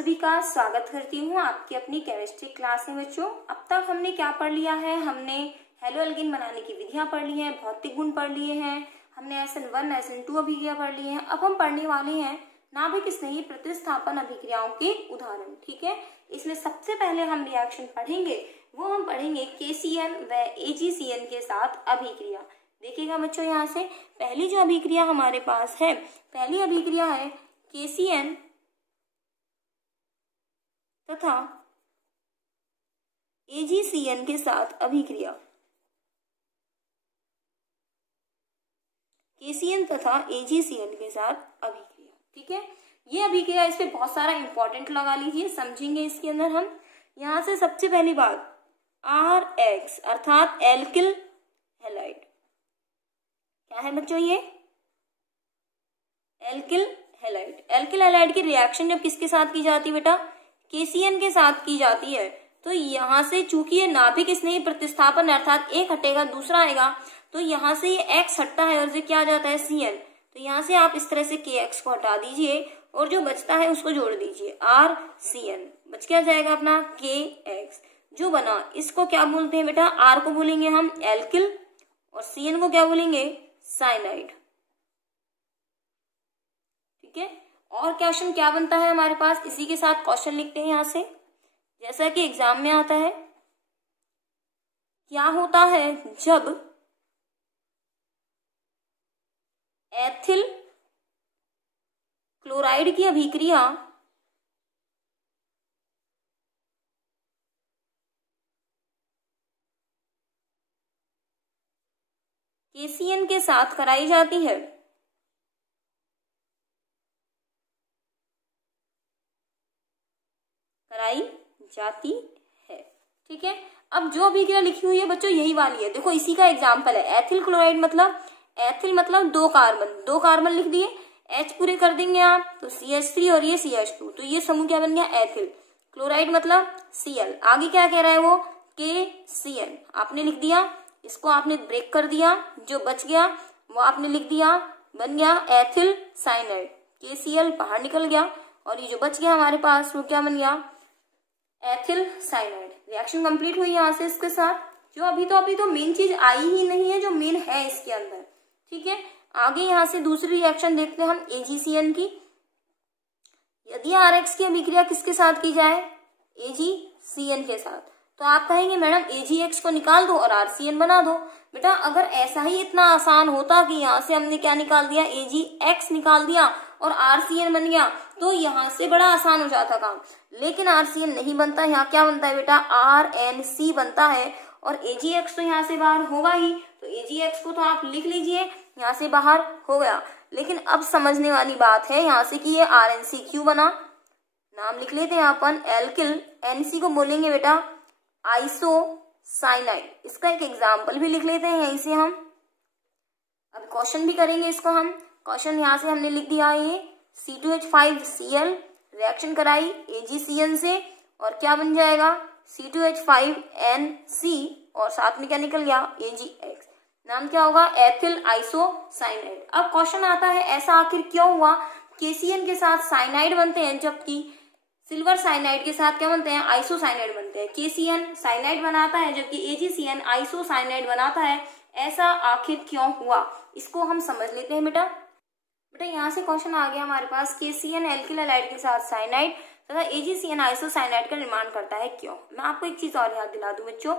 सभी का स्वागत करती हूँ आपकी अपनी केमिस्ट्री क्लास में। बच्चों, अब तक हमने क्या पढ़ लिया है? हमने हेलो एल्केन बनाने की विधियां पढ़ ली हैं, भौतिक गुण पढ़ लिए हैं, हमने SN1 SN2 अभिक्रिया पढ़ लिए हैं। अब हम पढ़ने वाले हैं नाभिक स्नेही प्रतिस्थापन अभिक्रियाओं के उदाहरण। ठीक है, इसमें सबसे पहले हम रिएक्शन पढ़ेंगे, वो हम पढ़ेंगे KCN व AgCN के साथ अभिक्रिया। देखिएगा बच्चों, यहाँ से पहली जो अभिक्रिया हमारे पास है, पहली अभिक्रिया है KCN तथा AgCN के साथ अभिक्रिया। KCN तथा AgCN के साथ अभिक्रिया। ठीक है, ये अभिक्रिया, इस पे बहुत सारा इंपॉर्टेंट लगा लीजिए, समझेंगे इसके अंदर हम। यहां से सबसे पहली बात RX अर्थात एल्किल हैलाइड। क्या है बच्चों ये? Alkyl halide. एल्किल हैलाइड की रिएक्शन जब किसके साथ की जाती है बेटा? KCN के साथ की जाती है। तो यहाँ से चूंकि ये नाभिक स्नेही प्रतिस्थापन अर्थात एक हटेगा दूसरा आएगा, तो यहाँ से ये X हटता है और ये क्या आ जाता है CN। तो यहाँ से आप इस तरह से KX को हटा दीजिए और जो बचता है उसको जोड़ दीजिए RCN। बच क्या जाएगा अपना KX जो बना। इसको क्या बोलते हैं बेटा? R को बोलेंगे हम एल्किल और CN को क्या बोलेंगे? साइनाइड। ठीक है, और क्वेश्चन क्या बनता है हमारे पास? इसी के साथ क्वेश्चन लिखते हैं यहाँ से, जैसा कि एग्जाम में आता है। क्या होता है जब एथिल क्लोराइड की अभिक्रिया KCN के साथ कराई जाती है? कराई जाती है। ठीक है, अब जो अभिक्रिया लिखी हुई है बच्चों यही वाली है। देखो, इसी का एग्जाम्पल है। एथिल क्लोराइड मतलब, एथिल मतलब दो कार्बन लिख दिए, H पूरे कर देंगे आप तो CH3 और ये CH2, तो ये समूह क्या बन गया? एथिल। क्लोराइड मतलब Cl। आगे क्या कह रहा है वो? KCN आपने लिख दिया, इसको आपने ब्रेक कर दिया, जो बच गया वो आपने लिख दिया, बन गया एथिल साइनाइड। KCl बाहर निकल गया और ये जो बच गया हमारे पास वो क्या बन गया? Ethyl cyanide. रिएक्शन कंप्लीट हुई यहाँ से इसके साथ। जो अभी तो मेन चीज आई ही नहीं है जो मेन है इसके अंदर। ठीक है, आगे यहाँ से दूसरी रिएक्शन देखते हैं हम AgCN की। यदि RX की अभिक्रिया किसके साथ की जाए? AgCN के साथ, तो आप कहेंगे मैडम AgX को निकाल दो और RCN बना दो। बेटा, अगर ऐसा ही इतना आसान होता कि यहाँ से हमने क्या निकाल दिया? AgX निकाल दिया और RCN बन गया, तो यहाँ से बड़ा आसान हो जाता काम। लेकिन RCN नहीं बनता, यहाँ क्या बनता है बेटा? RNC बनता है और AgX तो यहाँ से बाहर होगा ही, तो AgX को तो आप लिख लीजिए, यहाँ से बाहर हो गया। लेकिन अब समझने वाली बात है यहाँ से कि ये RNC क्यों बना। नाम लिख लेते हैं अपन एल्किल, NC को बोलेंगे बेटा आइसोसाइनाइड। इसका एक एग्जाम्पल भी लिख लेते हैं यहीं से हम। अब क्वेश्चन भी करेंगे इसको हम। क्वेश्चन यहाँ से हमने लिख दिया, ये C2H5Cl रिएक्शन कराई AgCN से और क्या बन जाएगा? C2H5NC और साथ में क्या निकल गया? AgX। नाम क्या होगा? Ethyl isocyanide. अब क्वेश्चन आता है ऐसा आखिर क्यों हुआ? KCN के साथ साइनाइड बनते हैं जबकि सिल्वर साइनाइड के साथ क्या बनते हैं? आइसोसाइनाइड बनते हैं। KCN साइनाइड बनाता है जबकि AgCN आइसोसाइनाइड बनाता है। ऐसा आखिर क्यों हुआ, इसको हम समझ लेते हैं बेटा। यहाँ से क्वेश्चन आ गया हमारे पास, KCN एल्किल हैलाइड के साथ साइनाइड तथा AgCN आइसोसाइनाइड का निर्माण करता है क्यों? मैं आपको एक चीज और याद दिला दूं बच्चों,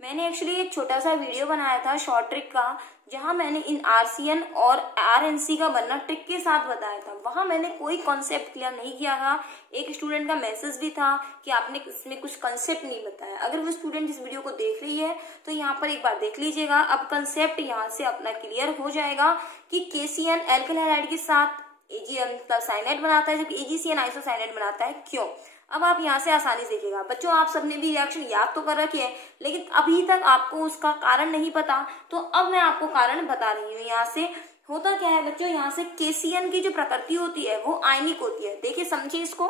मैंने एक्चुअली एक छोटा सा वीडियो बनाया था शॉर्ट ट्रिक का, जहां मैंने इन RCN और RNC का बनना ट्रिक के साथ बताया था। वहां मैंने कोई कॉन्सेप्ट क्लियर नहीं किया था। एक स्टूडेंट का मैसेज भी था कि आपने इसमें कुछ कॉन्सेप्ट नहीं बताया। अगर वो स्टूडेंट इस वीडियो को देख रही है तो यहाँ पर एक बार देख लीजिएगा। अब कंसेप्ट यहाँ से अपना क्लियर हो जाएगा कि KCN एल्किल हैलाइड के साथ साइनाइड बनाता है जबकि AgCN आइसोसाइनाइड बनाता है क्यों। अब आप यहाँ से आसानी से देखिएगा बच्चों, आप सबने भी रिएक्शन याद तो कर रखी है लेकिन अभी तक आपको उसका कारण नहीं पता, तो अब मैं आपको कारण बता रही हूँ। यहाँ से होता क्या है बच्चों, यहाँ से KCN की जो प्रकृति होती है वो आयनिक होती है। देखिए समझिए इसको।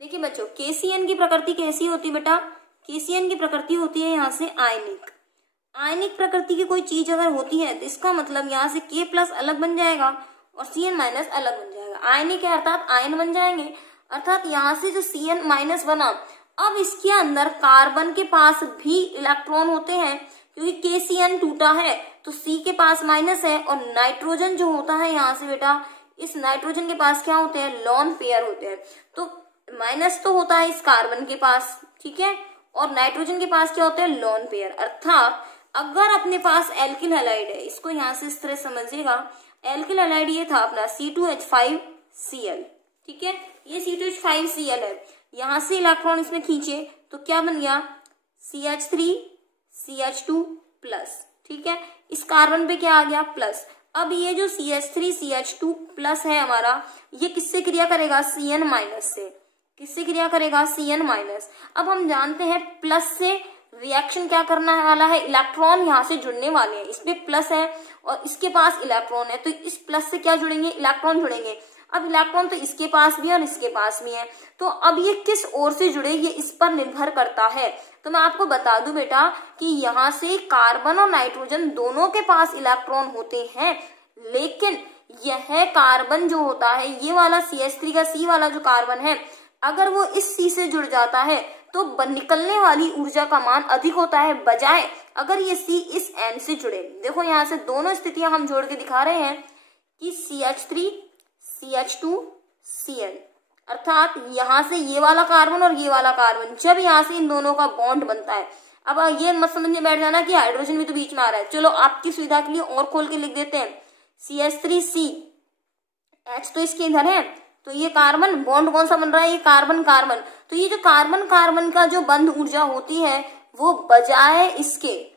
देखिए बच्चों, KCN की प्रकृति कैसी होती है बेटा? KCN की प्रकृति होती है यहाँ से आयनिक। आयनिक प्रकृति की कोई चीज अगर होती है तो इसका मतलब यहाँ से K+ अलग बन जाएगा और CN- अलग बन जाएगा। आयनिक है अर्थात आयन बन जाएंगे। अर्थात यहाँ से जो Cn माइनस बना, अब इसके अंदर कार्बन के पास भी इलेक्ट्रॉन होते हैं, क्योंकि KCN टूटा है तो C के पास माइनस है, और नाइट्रोजन जो होता है यहाँ से बेटा, इस नाइट्रोजन के पास क्या होते हैं, लोन पेयर होते हैं। तो माइनस तो होता है इस कार्बन के पास, ठीक है, और नाइट्रोजन के पास क्या होते हैं, लोन पेयर। अर्थात अगर अपने पास एल्किल हैलाइड है, इसको यहाँ से इस तरह समझिएगा, एल्किल हैलाइड ये था अपना C2H5Cl, ठीक है, ये C2H5Cl है, यहाँ से इलेक्ट्रॉन इसमें खींचे तो क्या बन गया, CH3CH2 प्लस, ठीक है, इस कार्बन पे क्या आ गया, प्लस। अब ये जो CH3CH2 प्लस है हमारा, ये किससे क्रिया करेगा, Cn माइनस से। किससे क्रिया करेगा, Cn माइनस। अब हम जानते हैं प्लस से रिएक्शन क्या करना है वाला है, इलेक्ट्रॉन यहाँ से जुड़ने वाले हैं, इसमें प्लस है और इसके पास इलेक्ट्रॉन है, तो इस प्लस से क्या जुड़ेंगे, इलेक्ट्रॉन जुड़ेंगे। अब इलेक्ट्रॉन तो इसके पास भी है और इसके पास भी है, तो अब ये किस ओर से जुड़े ये इस पर निर्भर करता है। तो मैं आपको बता दूं बेटा कि यहाँ से कार्बन और नाइट्रोजन दोनों के पास इलेक्ट्रॉन होते हैं, लेकिन यह कार्बन जो होता है, ये वाला CH3 का C वाला जो कार्बन है, अगर वो इस C से जुड़ जाता है तो निकलने वाली ऊर्जा का मान अधिक होता है, बजाय अगर ये C इस N से जुड़े। देखो यहाँ से दोनों स्थितियां हम जोड़ के दिखा रहे हैं कि CH3 CH2 Cl, अर्थात यहाँ से ये वाला कार्बन और ये वाला कार्बन, जब यहाँ से इन दोनों का बॉन्ड बनता है। अब ये मत समझ बैठ जाना कि हाइड्रोजन भी तो बीच में आ रहा है, चलो आपकी सुविधा के लिए और खोल के लिख देते हैं, CH3C, H तो इसके इधर है, तो ये कार्बन बॉन्ड कौन सा बन रहा है, ये कार्बन कार्बन, तो ये जो कार्बन कार्बन का जो बंध ऊर्जा होती है वो बजाय इसके,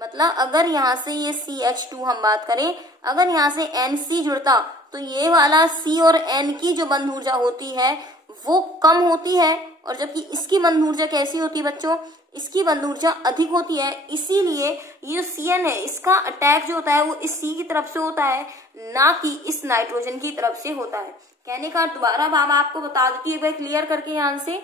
मतलब अगर यहाँ से ये CH2 हम बात करें, अगर यहाँ से NC जुड़ता तो ये वाला C और N की जो बंध ऊर्जा होती है वो कम होती है, और जबकि इसकी बंध ऊर्जा कैसी होती है बच्चों, इसकी बंध ऊर्जा अधिक होती है। इसीलिए ये जो Cn है, इसका अटैक जो होता है वो इस C की तरफ से होता है, ना कि इस नाइट्रोजन की तरफ से होता है। कहने का दोबारा अब आपको बता देती हूँ एक बार क्लियर करके, यहाँ से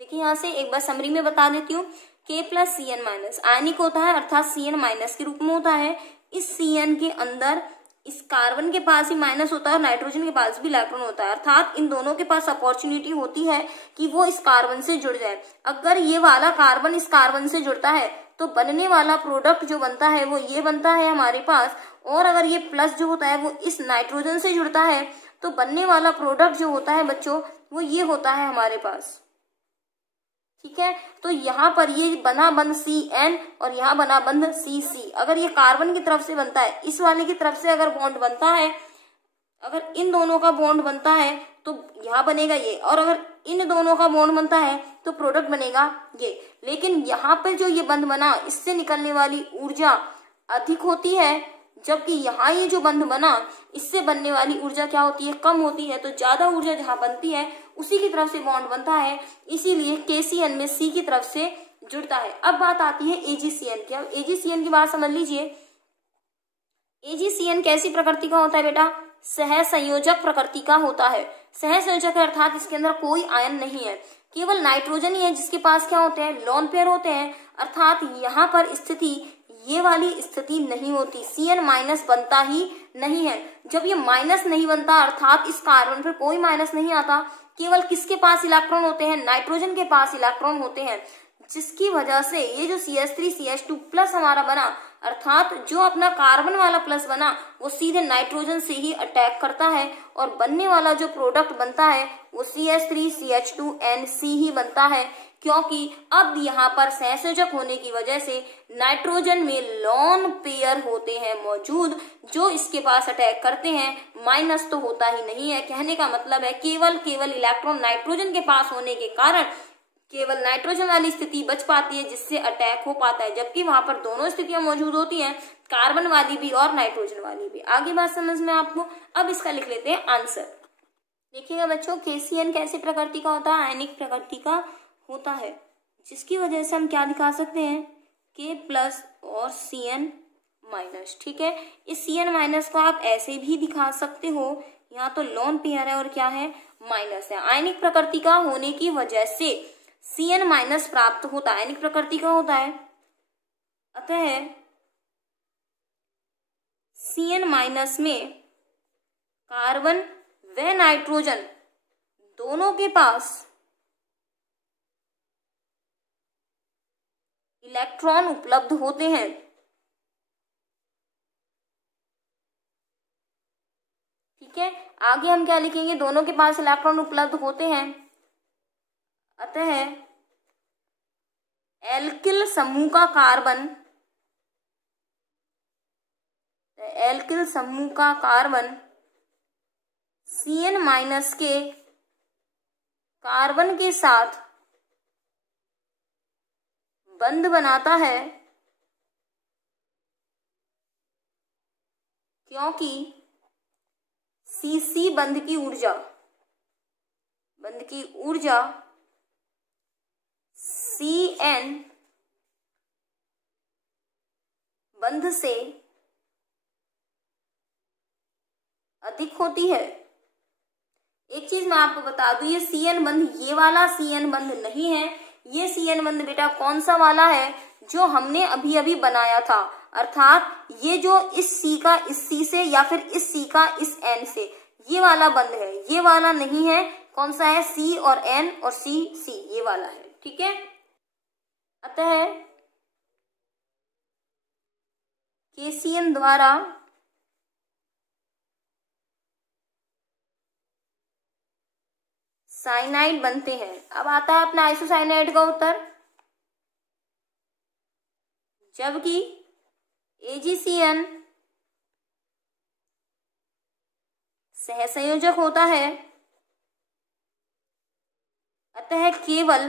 देखिए, यहाँ से एक बार समरी में बता देती हूँ, K प्लस Cn माइनस आयनिक होता है, अर्थात Cn माइनस के रूप में होता है। इस Cn के अंदर इस कार्बन के पास ही माइनस होता है और नाइट्रोजन के पास भी इलेक्ट्रॉन होता है, अर्थात इन दोनों के पास अपॉर्चुनिटी होती है कि वो इस कार्बन से जुड़ जाए। अगर ये वाला कार्बन इस कार्बन से जुड़ता है तो बनने वाला प्रोडक्ट जो बनता है वो ये बनता है हमारे पास, और अगर ये प्लस जो होता है वो इस नाइट्रोजन से जुड़ता है तो बनने वाला प्रोडक्ट जो होता है बच्चों वो ये होता है हमारे पास, ठीक है। तो यहाँ पर ये बना बंध Cn और यहाँ बना बंध Cc। अगर ये कार्बन की तरफ से बनता है, इस वाले की तरफ से अगर बॉन्ड बनता है, अगर इन दोनों का बॉन्ड बनता है तो यहाँ बनेगा ये, और अगर इन दोनों का बॉन्ड बनता है तो प्रोडक्ट बनेगा ये। लेकिन यहाँ पे जो ये बंध बना, इससे निकलने वाली ऊर्जा अधिक होती है, जबकि यहाँ ये जो बंध बना इससे बनने वाली ऊर्जा क्या होती है, कम होती है। तो ज्यादा ऊर्जा जहाँ बनती है उसी की तरफ से बॉन्ड बनता है, इसीलिए KCN में C की तरफ से जुड़ता है। अब बात आती है AgCN की। अब AgCN की बात समझ लीजिए। AgCN कैसी प्रकृति का होता है बेटा, सहसंयोजक प्रकृति का होता है। सहसंयोजक अर्थात इसके अंदर कोई आयन नहीं है, केवल नाइट्रोजन ही है जिसके पास क्या होते हैं, लोन पेयर होते हैं, अर्थात यहाँ पर स्थिति ये वाली स्थिति नहीं होती, Cn माइनस बनता ही नहीं है। जब ये माइनस नहीं बनता अर्थात इस कार्बन पर कोई माइनस नहीं आता, केवल किसके पास इलेक्ट्रॉन होते हैं, नाइट्रोजन के पास इलेक्ट्रॉन होते हैं, जिसकी वजह से ये जो CH3CH2 प्लस हमारा बना, अर्थात जो अपना कार्बन वाला प्लस बना वो सीधे नाइट्रोजन से ही अटैक करता है, और बनने वाला जो प्रोडक्ट बनता है वो CH3CH2NC ही बनता है, क्योंकि अब यहाँ पर सहसंयोजक होने की वजह से नाइट्रोजन में लोन पेयर होते हैं मौजूद, जो इसके पास अटैक करते हैं। माइनस तो होता ही नहीं है, कहने का मतलब है केवल इलेक्ट्रॉन नाइट्रोजन के पास होने के कारण केवल नाइट्रोजन वाली स्थिति बच पाती है जिससे अटैक हो पाता है, जबकि वहां पर दोनों स्थितियां मौजूद होती हैं, कार्बन वाली भी और नाइट्रोजन वाली भी। आगे बात समझ में आपको। अब इसका लिख लेते हैं आंसर। देखिएगा बच्चों, KCN कैसी प्रकृति का होता है, आयनिक प्रकृति का होता है, जिसकी वजह से हम क्या दिखा सकते हैं, K प्लस और Cn माइनस, ठीक है। इस Cn माइनस को आप ऐसे भी दिखा सकते हो, यहाँ तो लोन पेयर है और क्या है, माइनस है। आयनिक प्रकृति का होने की वजह से Cn माइनस प्राप्त होता है, आयनिक प्रकृति का होता है, अतः Cn माइनस में कार्बन व नाइट्रोजन दोनों के पास इलेक्ट्रॉन उपलब्ध होते हैं। ठीक है, आगे हम क्या लिखेंगे, दोनों के पास इलेक्ट्रॉन उपलब्ध होते हैं, अतः एल्किल समूह का कार्बन, एल्किल समूह का कार्बन CN- के कार्बन के साथ बंध बनाता है, क्योंकि CC बंध की ऊर्जा CN बंध से अधिक होती है। एक चीज मैं आपको बता दूं, ये CN बंध, ये वाला CN बंध नहीं है, ये CN बंध बेटा कौन सा वाला है, जो हमने अभी अभी बनाया था, अर्थात ये जो इस C का इस C से या फिर इस C का इस N से, ये वाला बंध है, ये वाला नहीं है। कौन सा है, C और N और C C, ये वाला है। ठीक है, अतः KCN द्वारा साइनाइड बनते हैं। अब आता है अपना आइसोसाइनाइड का उत्तर, जबकि AgCN सहसंयोजक होता है, अतः केवल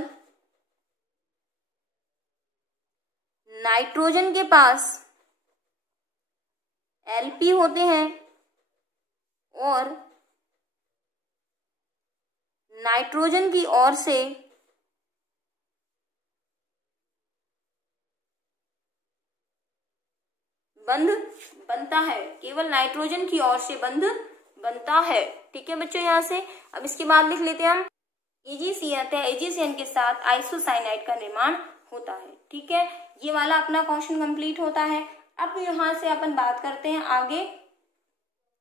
नाइट्रोजन के पास Lp होते हैं और नाइट्रोजन की ओर से बंध बनता है, केवल नाइट्रोजन की ओर से बंध बनता है। ठीक है बच्चों, यहां से अब इसके बाद लिख लेते हैं हम AgCN के साथ आइसोसाइनाइड का निर्माण होता है। ठीक है, ये वाला अपना क्वेश्चन कंप्लीट होता है। अब यहां से अपन बात करते हैं आगे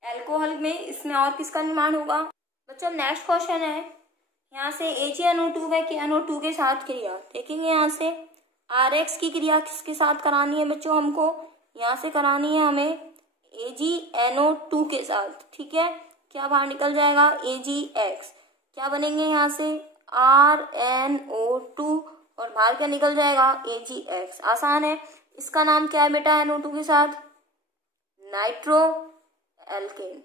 अल्कोहल में, इसमें और किसका निर्माण होगा। बच्चों नेक्स्ट क्वेश्चन है, यहाँ से AgNO2 व KNO2 के साथ क्रिया देखेंगे। यहाँ से RX की क्रिया किसके साथ करानी है बच्चों, हमको यहाँ से करानी है हमें AgNO2 के साथ। ठीक है, क्या बाहर निकल जाएगा, AgX, क्या बनेंगे यहाँ से RNO2 और बाहर क्या निकल जाएगा, AgX। आसान है, इसका नाम क्या है बेटा NO2 के साथ, नाइट्रो एल्केन।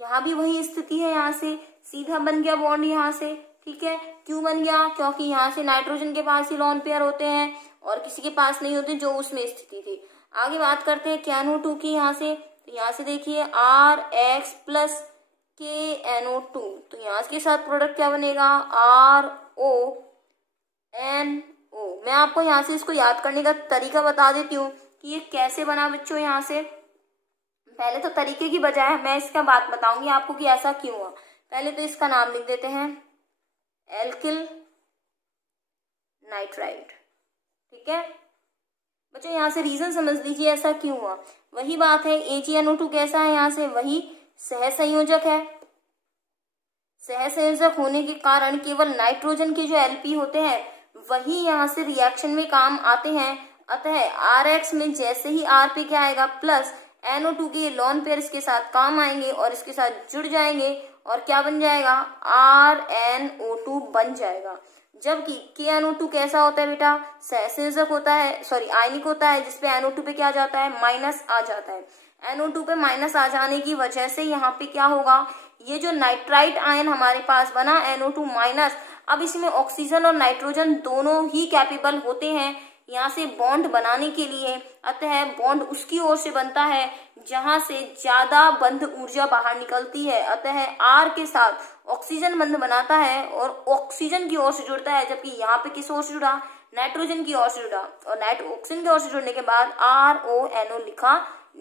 यहाँ भी वही स्थिति है, यहाँ से सीधा बन गया बॉन्ड यहाँ से। ठीक है, क्यों बन गया, क्योंकि यहाँ से नाइट्रोजन के पास ही लोन पेयर होते हैं और किसी के पास नहीं होते, जो उसमें स्थिति थी। आगे बात करते हैं KNO2 की। यहाँ से तो यहाँ से देखिए RX प्लस KNO2, तो यहाँ के साथ प्रोडक्ट क्या बनेगा, RONO। मैं आपको यहाँ से इसको याद करने का तरीका बता देती हूँ कि ये कैसे बना बच्चों। यहाँ से पहले तो तरीके की बजाय मैं इसका बात बताऊंगी आपको कि ऐसा क्यों हुआ। पहले तो इसका नाम लिख देते हैं एल्किल नाइट्राइड। ठीक है बच्चों, यहाँ से रीजन समझ लीजिए ऐसा क्यों हुआ। वही बात है, AgNO2 कैसा है, यहाँ से वही सहसंयोजक है। सहसंयोजक होने के कारण केवल नाइट्रोजन के जो Lp होते हैं वही यहाँ से रिएक्शन में काम आते हैं। अतः RX में जैसे ही R पे क्या आएगा, प्लस NO2 के लॉन पेयर्स के साथ काम आएंगे और इसके साथ जुड़ जाएंगे और क्या बन जाएगा, RNO2 बन जाएगा। जबकि KNO2 कैसा होता है बेटा, सहसंयोजक होता है, सॉरी आयनिक होता है, जिसपे NO2 पे क्या आ जाता है, माइनस आ जाता है। NO2 पे माइनस आ जाने की वजह से यहाँ पे क्या होगा, ये जो नाइट्राइट आयन हमारे पास बना NO2 माइनस, अब इसमें ऑक्सीजन और नाइट्रोजन दोनों ही कैपेबल होते हैं यहाँ से बॉन्ड बनाने के लिए। अतः बॉन्ड उसकी ओर से बनता है जहां से ज्यादा बंध ऊर्जा बाहर निकलती है। अतः R के साथ ऑक्सीजन बंध बनाता है और ऑक्सीजन की ओर से जुड़ता है, जबकि यहाँ पे किस ओर से जुड़ा, नाइट्रोजन की ओर से जुड़ा, और ऑक्सीजन की ओर से जुड़ने के बाद RONO लिखा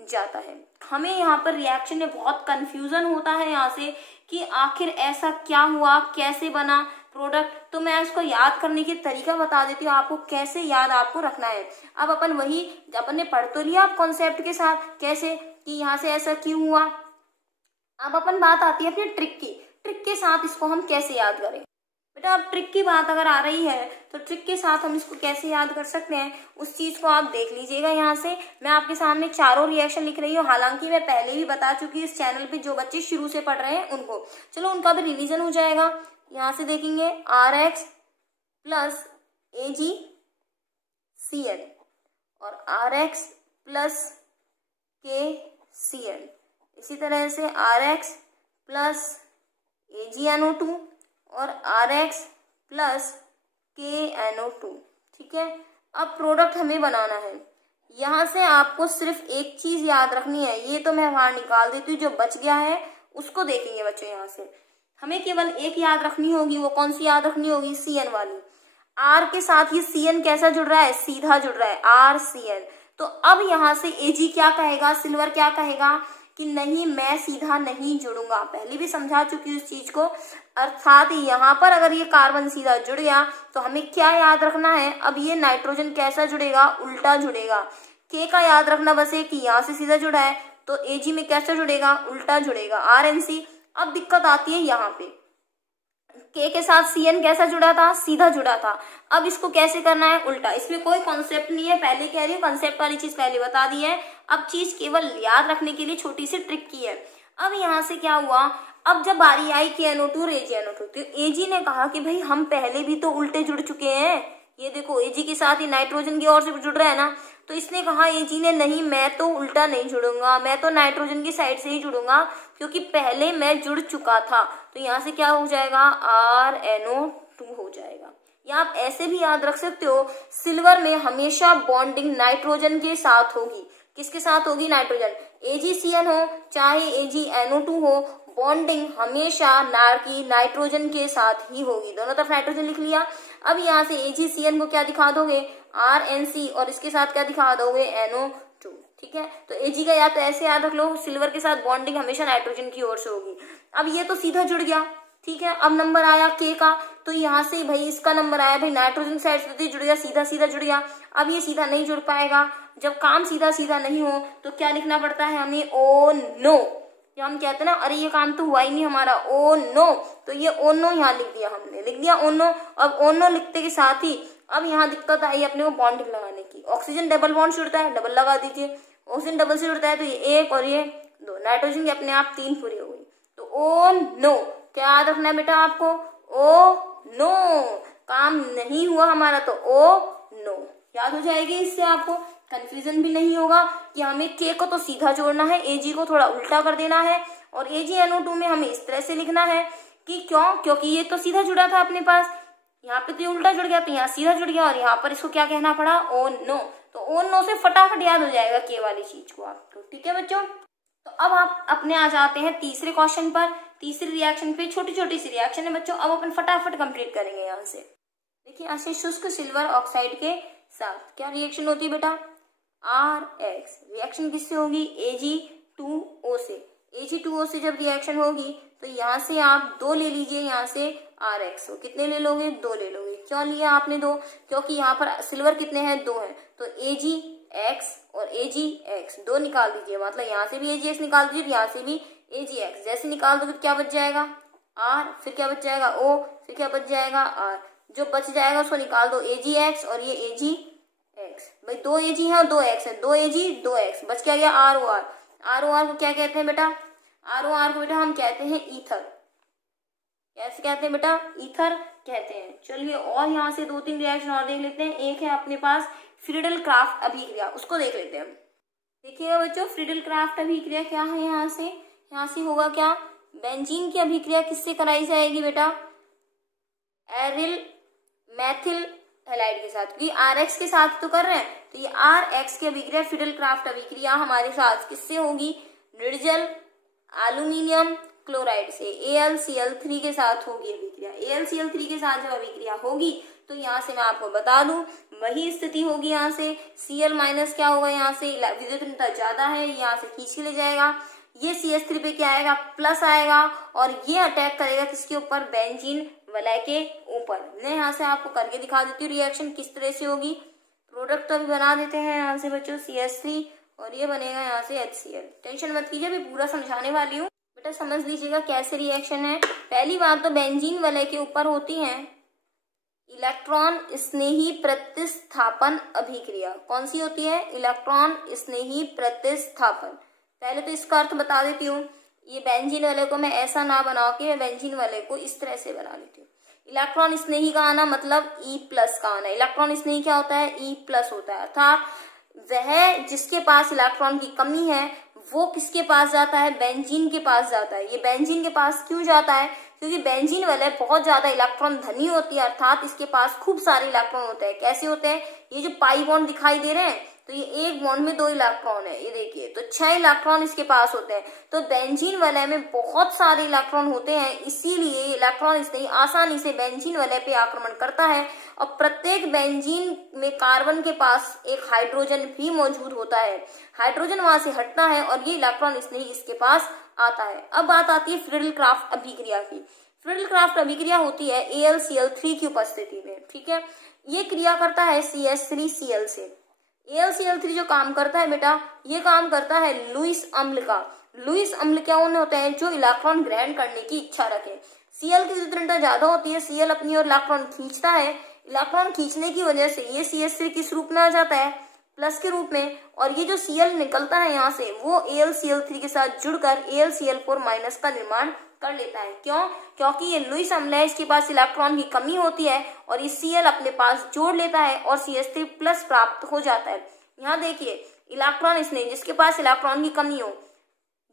जाता है। हमें यहाँ पर रिएक्शन में बहुत कंफ्यूजन होता है यहाँ से कि आखिर ऐसा क्या हुआ, कैसे बना प्रोडक्ट। तो मैं इसको याद करने की तरीका बता देती हूँ आपको, कैसे याद आपको रखना है। अब अपन वही अपन ने पढ़ तो लिया कॉन्सेप्ट के साथ कैसे कि यहाँ से ऐसा क्यों हुआ। अब अपन बात आती है अपनी ट्रिक की। ट्रिक के साथ इसको हम कैसे याद करें बेटा। अब ट्रिक की बात अगर आ रही है तो ट्रिक के साथ हम इसको कैसे याद कर सकते हैं उस चीज को आप देख लीजिएगा। यहाँ से मैं आपके सामने चारों रिएक्शन लिख रही हूँ, हालांकि मैं पहले भी बता चुकी हूँ इस चैनल पे जो बच्चे शुरू से पढ़ रहे हैं उनको, चलो उनका भी रिवीजन हो जाएगा। यहाँ से देखेंगे RX प्लस AgCl और RX प्लस KCl, इसी तरह से RX प्लस AgNO2 और RX प्लस KNO2। ठीक है, अब प्रोडक्ट हमें बनाना है। यहाँ से आपको सिर्फ एक चीज याद रखनी है, ये तो मैं बाहर निकाल देती हूँ, जो बच गया है उसको देखेंगे बच्चों। यहाँ से हमें केवल एक याद रखनी होगी, वो कौन सी याद रखनी होगी, CN वाली। R के साथ ये CN कैसा जुड़ रहा है, सीधा जुड़ रहा है, RCN। तो अब यहाँ से Ag क्या कहेगा, सिल्वर क्या कहेगा कि नहीं मैं सीधा नहीं जुड़ूंगा, पहले भी समझा चुकी हूँ इस चीज को। अर्थात यहाँ पर अगर ये कार्बन सीधा जुड़ गया तो हमें क्या याद रखना है, अब ये नाइट्रोजन कैसा जुड़ेगा, उल्टा जुड़ेगा। K का याद रखना बस है कि यहाँ से सीधा जुड़ा है तो Ag में कैसा जुड़ेगा, उल्टा जुड़ेगा, RNC। अब दिक्कत आती है यहाँ पे, K के साथ CN कैसा जुड़ा था, सीधा जुड़ा था, अब इसको कैसे करना है, उल्टा। इसमें कोई कॉन्सेप्ट नहीं है, पहले कह रही हूँ कंसेप्ट वाली चीज पहले बता दी है, अब चीज केवल याद रखने के लिए छोटी सी ट्रिक की है। अब यहाँ से क्या हुआ, अब जब बारी आई KNO2 और AgNO2 तो Ag ने कहा कि भाई हम पहले भी तो उल्टे जुड़ चुके हैं, ये देखो Ag के साथ ही नाइट्रोजन की ओर से जुड़ रहा है ना, तो इसने कहा Ag ने नहीं मैं तो उल्टा नहीं जुड़ूंगा, मैं तो नाइट्रोजन की साइड से ही जुड़ूंगा क्योंकि पहले मैं जुड़ चुका था। तो यहाँ से क्या हो जाएगा, RNO2 हो जाएगा। या आप ऐसे भी याद रख सकते हो, सिल्वर में हमेशा बॉन्डिंग नाइट्रोजन के साथ होगी। किसके साथ होगी, नाइट्रोजन। AgCN हो चाहे AgNO2 हो, बॉन्डिंग हमेशा नाइट्रोजन के साथ ही होगी। दोनों तरफ नाइट्रोजन लिख लिया। अब यहाँ से AgCN को क्या दिखा दोगे, RNC, और इसके साथ क्या दिखा दोगे, NO2। ठीक है, तो Ag का या तो ऐसे याद रख लो, सिल्वर के साथ बॉन्डिंग हमेशा नाइट्रोजन की ओर से होगी। अब ये तो सीधा जुड़ गया, ठीक है। अब नंबर आया K का, तो यहाँ से भाई इसका नंबर आया, भाई नाइट्रोजन साइड से जुड़ गया, सीधा सीधा जुड़ गया। अब ये सीधा नहीं जुड़ पाएगा, जब काम सीधा सीधा नहीं हो तो क्या लिखना पड़ता है हमें, ओ नो। जब हम कहते हैं ना अरे ये काम तो हुआ ही नहीं हमारा, ओ नो, तो ये ओ नो यहाँ लिख दिया, हमने लिख दिया ओ नो। अब ओ नो लिखते के साथ ही अब यहाँ दिक्कत आई अपने को बॉन्डिंग लगाने की। ऑक्सीजन डबल बॉन्ड जुड़ता है, डबल लगा दीजिए। ऑक्सीजन डबल से जुड़ता है तो ये एक और ये दो, नाइट्रोजन की अपने आप 3 पूरी हो गई। तो ओ नो क्या याद रखना है बेटा आपको, ओ नो, काम नहीं हुआ हमारा तो ओ नो याद हो जाएगी। इससे आपको कंफ्यूजन भी नहीं होगा कि हमें K को तो सीधा जोड़ना है, Ag को थोड़ा उल्टा कर देना है, और AgNO2 में हमें इस तरह से लिखना है कि क्यों, क्योंकि ये तो सीधा जुड़ा था अपने पास, यहाँ पे तो ये उल्टा जुड़ गया तो यहाँ सीधा जुड़ गया, और यहाँ पर इसको क्या कहना पड़ा, ओ नो। तो ओ नो से फटाफट याद हो जाएगा K वाली चीज को आपको। ठीक है बच्चों, तो अब आप अपने आ जाते हैं तीसरे क्वेश्चन पर, तीसरी रिएक्शन पे। छोटी छोटी सी रिएक्शन है बच्चों, अब अपन फटाफट कंप्लीट करेंगे। यहाँ से देखिए, ऐसे शुष्क सिल्वर ऑक्साइड के साथ क्या रिएक्शन होती है बेटा, RX। रिएक्शन किससे होगी, Ag2O से। Ag2O से जब रिएक्शन होगी तो यहाँ से आप 2 ले लीजिए, यहाँ से RX हो, कितने ले लोगे, 2 ले लोगे। क्यों लिया आपने 2, क्योंकि यहाँ पर सिल्वर कितने हैं, 2 हैं, तो AgX और AgX 2 निकाल दीजिए, मतलब यहाँ से भी AgX निकाल दीजिए, यहाँ से भी AgX। जैसे निकाल दोगे तो क्या बच जाएगा, R, फिर क्या बच जाएगा, O, फिर क्या बच जाएगा, R। जो बच जाएगा उसको निकाल दो, AgX और ये AgX। भाई 2 Ag है और 2 X है, 2 Ag 2 X, बच क्या गया, ROR। ROR को क्या कहते हैं बेटा, ROR को बेटा हम कहते हैं ईथर। कैसे कहते हैं बेटा, ईथर कहते हैं। चलिए, और यहाँ से 2-3 रिएक्शन और देख लेते हैं। एक है अपने पास फ्रीडल क्राफ्ट अभिक्रिया, उसको देख लेते हैं। देखिएगा बच्चों, फ्रीडल क्राफ्ट अभिक्रिया क्या है, यहाँ से होगा क्या, बेंजीन की अभिक्रिया किससे कराई जाएगी बेटा, एरिल मैथिल हैलाइड के साथ, क्योंकि RX के साथ तो कर रहे हैं, तो ये RX की अभिक्रिया फ्रीडल क्राफ्ट अभिक्रिया हमारे साथ किससे होगी, निर्जल एल्यूमिनियम क्लोराइड से AlCl3 के साथ होगी अभिक्रिया। AlCl3 के साथ जब अभिक्रिया होगी तो यहाँ से मैं आपको बता दूं वही स्थिति होगी। यहाँ से Cl माइनस क्या होगा, यहाँ से विद्युत ज्यादा है, यहाँ से खींच के ले जाएगा, ये CH3 पे क्या आएगा, प्लस आएगा, और ये अटैक करेगा किसके ऊपर, बेंजीन वलय के ऊपर। मैं यहाँ से आपको करके दिखा देती हूँ रिएक्शन किस तरह से होगी। प्रोडक्ट तो अभी बना देते हैं यहाँ से बच्चों, CH3 और ये बनेगा यहाँ से HCl। टेंशन मत कीजिए, अभी पूरा समझाने वाली हूँ, बेटा समझ लीजिएगा कैसे रिएक्शन है। पहली बात तो बेंजीन वलय के ऊपर होती है इलेक्ट्रॉन स्नेही प्रतिस्थापन अभिक्रिया। कौन सी होती है? इलेक्ट्रॉन स्नेही प्रतिस्थापन। पहले तो इसका अर्थ बता देती हूँ। ये बेंजीन वलय को मैं ऐसा ना बना के बेंजीन वलय को इस तरह से बना लेती हूँ। इलेक्ट्रॉन स्नेही का आना मतलब E+ का आना। इलेक्ट्रॉन स्नेही क्या होता है? E+ होता है, अर्थात वह जिसके पास इलेक्ट्रॉन की कमी है वो किसके पास जाता है? बेंजीन के पास जाता है। ये बेंजीन के पास क्यों जाता है? क्योंकि बेंजीन वलय बहुत ज्यादा इलेक्ट्रॉन धनी होती है, अर्थात इसके पास खूब सारे इलेक्ट्रॉन होते हैं। कैसे होते हैं? ये जो पाई बॉन्ड दिखाई दे रहे हैं, तो ये एक बॉन्ड में 2 इलेक्ट्रॉन है, ये देखिए, तो 6 इलेक्ट्रॉन इसके पास होते हैं। तो बेंजीन वलय में बहुत सारे इलेक्ट्रॉन होते हैं, इसीलिए इलेक्ट्रॉन स्नेही आसानी से बेंजीन वलय पे आक्रमण करता है। और प्रत्येक बेंजीन में कार्बन के पास एक हाइड्रोजन भी मौजूद होता है। हाइड्रोजन वहां से हटता है और ये इलेक्ट्रॉन स्नेही इसके पास आता है। अब बात आती है फ्रिडल-क्राफ्ट अभिक्रिया की। फ्रिडल-क्राफ्ट अभिक्रिया होती है AlCl3 की उपस्थिति में, ठीक है। ये क्रिया करता है CH3Cl से। AlCl3 जो काम करता है बेटा, ये काम करता है लुईस अम्ल का। लुईस अम्ल क्या होते हैं? जो इलेक्ट्रॉन ग्रहण करने की इच्छा रखे। Cl की तीव्रता ज्यादा होती है, Cl अपनी ओर इलेक्ट्रॉन खींचता है। इलेक्ट्रॉन खींचने की वजह से ये CH3 किस रूप में आ जाता है? प्लस के रूप में। और ये जो Cl निकलता है यहाँ से वो AlCl3 के साथ जुड़कर AlCl4- का निर्माण कर लेता है। क्यों? क्योंकि ये लुईस अम्ल है, इसके पास इलेक्ट्रॉन की कमी होती है और ये Cl अपने पास जोड़ लेता है और CH3+ प्राप्त हो जाता है। यहाँ देखिए, इलेक्ट्रॉन स्नेही जिसके पास इलेक्ट्रॉन की कमी हो,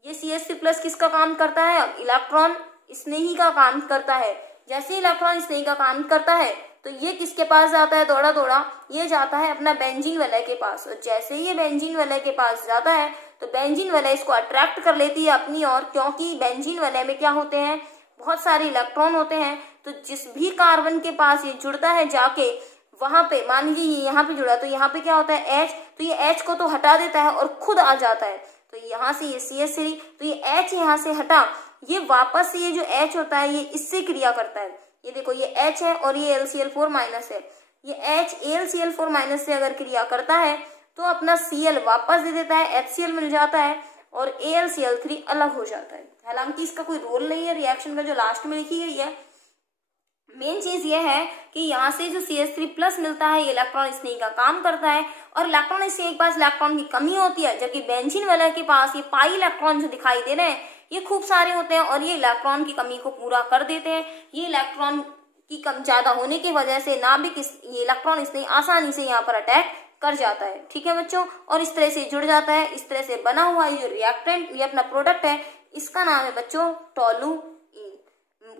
ये CH3+ किसका काम करता है? इलेक्ट्रॉन स्नेही का काम करता है। जैसे इलेक्ट्रॉन स्नेही का काम करता है तो ये किसके पास जाता है? दौड़ा दौड़ा ये जाता है अपना बेंजीन वलय के पास। और जैसे ये बेंजीन वलय के पास जाता है तो बेंजीन वलय इसको अट्रैक्ट कर लेती है अपनी ओर, क्योंकि बेंजीन वलय में क्या होते हैं? बहुत सारे इलेक्ट्रॉन होते हैं। तो जिस भी कार्बन के पास ये जुड़ता है जाके वहां पे, मान लीजिए ये यहाँ पे जुड़ा, तो यहाँ पे क्या होता है? H, तो ये H को तो हटा देता है और खुद आ जाता है। तो यहाँ से ये CH3, तो ये H यहाँ से हटा, ये वापस से ये जो H होता है ये इससे क्रिया करता है। ये देखो, ये H है और ये AlCl4- है। ये H AlCl4- से अगर क्रिया करता है तो अपना Cl वापस दे देता है, HCl मिल जाता है और AlCl3 अलग हो जाता है। हालांकि इसका कोई रोल नहीं है रिएक्शन का जो लास्ट में लिखी गई है। मेन चीज ये है कि यहाँ से जो CH3+ मिलता है ये इलेक्ट्रॉन स्नेही का काम करता है और इलेक्ट्रॉन स्नेही के पास इलेक्ट्रॉन की कमी होती है, जबकि बेंजीन वलय के पास ये पाई इलेक्ट्रॉन जो दिखाई दे रहे हैं ये खूब सारे होते हैं और ये इलेक्ट्रॉन की कमी को पूरा कर देते हैं। ये इलेक्ट्रॉन की कम ज्यादा होने की वजह से नाभिक ये इलेक्ट्रॉन स्नेही आसानी से यहाँ पर अटैक कर जाता है, ठीक है बच्चों, और इस तरह से जुड़ जाता है। इस तरह से बना हुआ ये रिएक्टेंट, ये अपना प्रोडक्ट है, इसका नाम है बच्चों टोलुइन।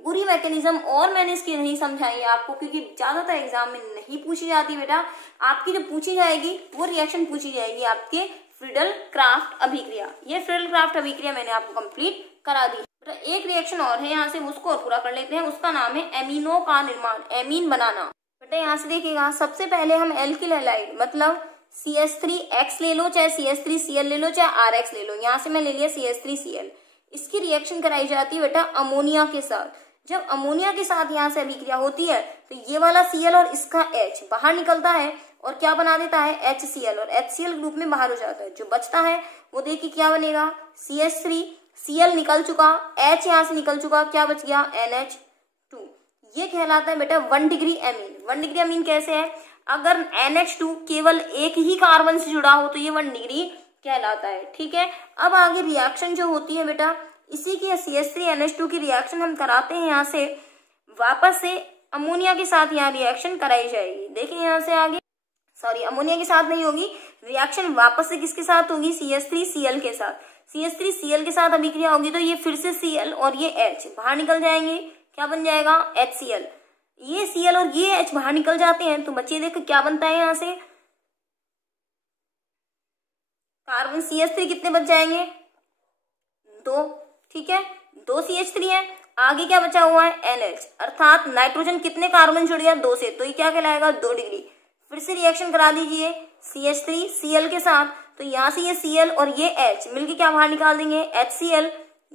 पूरी मैकेनिज्म और मैंने इसकी नहीं समझाई है आपको, क्योंकि ज्यादातर एग्जाम में नहीं पूछी जाती बेटा। आपकी जो पूछी जाएगी वो रिएक्शन पूछी जाएगी आपके फ्रिडल-क्राफ्ट अभिक्रिया। ये फ्रिडल-क्राफ्ट अभिक्रिया मैंने आपको कंप्लीट करा दी। तो एक रिएक्शन और है, यहाँ से उसको और पूरा कर लेते हैं। उसका नाम है एमीनो का निर्माण, एमीन बनाना। बेटा यहाँ से देखिएगा, सबसे पहले हम एल्किल हैलाइड मतलब CH3X ले लो, चाहे CH3Cl ले लो, चाहे RX ले लो। यहाँ से मैं ले लिया CH3Cl। इसकी रिएक्शन कराई जाती है बेटा अमोनिया के साथ। जब अमोनिया के साथ यहाँ से अभिक्रिया होती है तो ये वाला Cl और इसका H बाहर निकलता है और क्या बना देता है? HCl, और HCl ग्रुप में बाहर हो जाता है। जो बचता है वो देखिए क्या बनेगा? CH3, Cl निकल चुका, H यहाँ से निकल चुका, क्या बच गया? NH2। ये कहलाता है बेटा 1 डिग्री एमीन। 1 डिग्री एमीन कैसे है? अगर NH2 केवल एक ही कार्बन से जुड़ा हो तो ये 1 डिग्री कहलाता है, ठीक है। अब आगे रिएक्शन जो होती है बेटा, इसी की CH3NH2 की रिएक्शन हम कराते हैं। यहाँ से वापस से अमोनिया के साथ यहाँ रिएक्शन कराई जाएगी। देखिए यहाँ से आगे, सॉरी अमोनिया के साथ नहीं होगी, रिएक्शन वापस से किसके साथ होगी? CH3Cl के साथ। CH3Cl के साथ अभिक्रिया होगी तो ये फिर से Cl और ये H बाहर निकल जाएंगे, क्या बन जाएगा? HCl। ये Cl और ये H बाहर निकल जाते हैं तो बच्चे देखो क्या बनता है, यहाँ से कार्बन CH3 कितने बच जाएंगे? 2, ठीक है, 2 CH3 है। आगे क्या बचा हुआ है? NH, अर्थात नाइट्रोजन कितने कार्बन जुड़ गया? 2 से, तो ये क्या कहलाएगा? 2 डिग्री। फिर से रिएक्शन करा दीजिए CH3Cl के साथ, तो यहाँ से ये Cl और ये H मिलके क्या बाहर निकाल देंगे? HCl,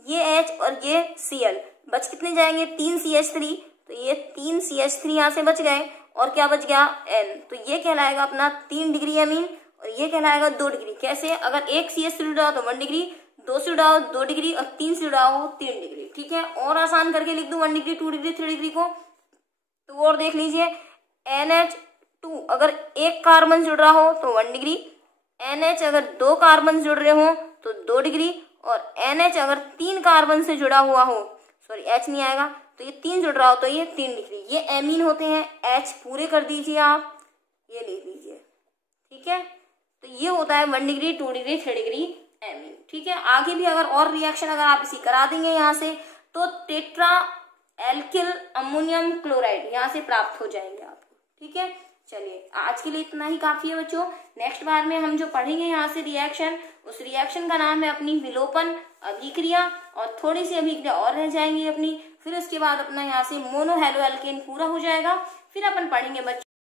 ये H और ये Cl, बच कितने जाएंगे? 3 CH3, तो ये 3 CH3 यहाँ से बच गए और क्या बच गया? N, तो ये कहलाएगा अपना 3 डिग्री एमीन और ये कहलाएगा 2 डिग्री। कैसे? अगर एक CH3 जुड़ा तो 1 डिग्री, 2 से जुड़ा हो 2 डिग्री और 3 से जुड़ा हो 3 डिग्री। ठीक है, और आसान करके लिख दूं 1 डिग्री 2 डिग्री 3 डिग्री को, तो और देख लीजिए NH2 अगर एक कार्बन जुड़ रहा हो तो 1 डिग्री, NH अगर 2 कार्बन जुड़ रहे हो तो 2 डिग्री, और NH अगर 3 कार्बन से जुड़ा हुआ हो, सॉरी H नहीं आएगा, तो ये 3 जुड़ रहा हो तो ये 3 डिग्री। ये एमीन होते हैं, H पूरे कर दीजिए आप, ये ले लीजिए। ठीक है, तो ये होता है 1 डिग्री 2 डिग्री 3 डिग्री एमीन। ठीक है, आगे भी अगर और रिएक्शन अगर आप इसी करा देंगे यहाँ से तो टेट्रा एल्किल अमोनियम क्लोराइड यहाँ से प्राप्त हो जाएंगे आपको। ठीक है, चलिए आज के लिए इतना ही काफी है बच्चों। नेक्स्ट बार में हम जो पढ़ेंगे यहाँ से रिएक्शन, उस रिएक्शन का नाम है अपनी विलोपन अभिक्रिया, और थोड़ी सी अभिक्रिया और रह जाएंगी अपनी, फिर उसके बाद अपना यहाँ से मोनो हेलो एल्केन पूरा हो जाएगा। फिर अपन पढ़ेंगे बच्चों